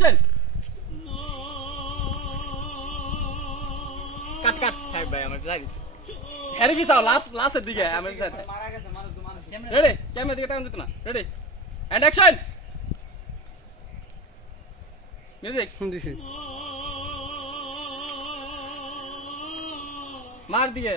action cut কাট হ্যাঁ ভাই আমার যাই হেরে কি চাও লাস্টের দিকে আমার সাথে মারা গেছে মানুষ রেডি ক্যামেরা দিকে তাকান দিত না রেডি এন্ড অ্যাকশন মিউজিক দিছি মার দিকে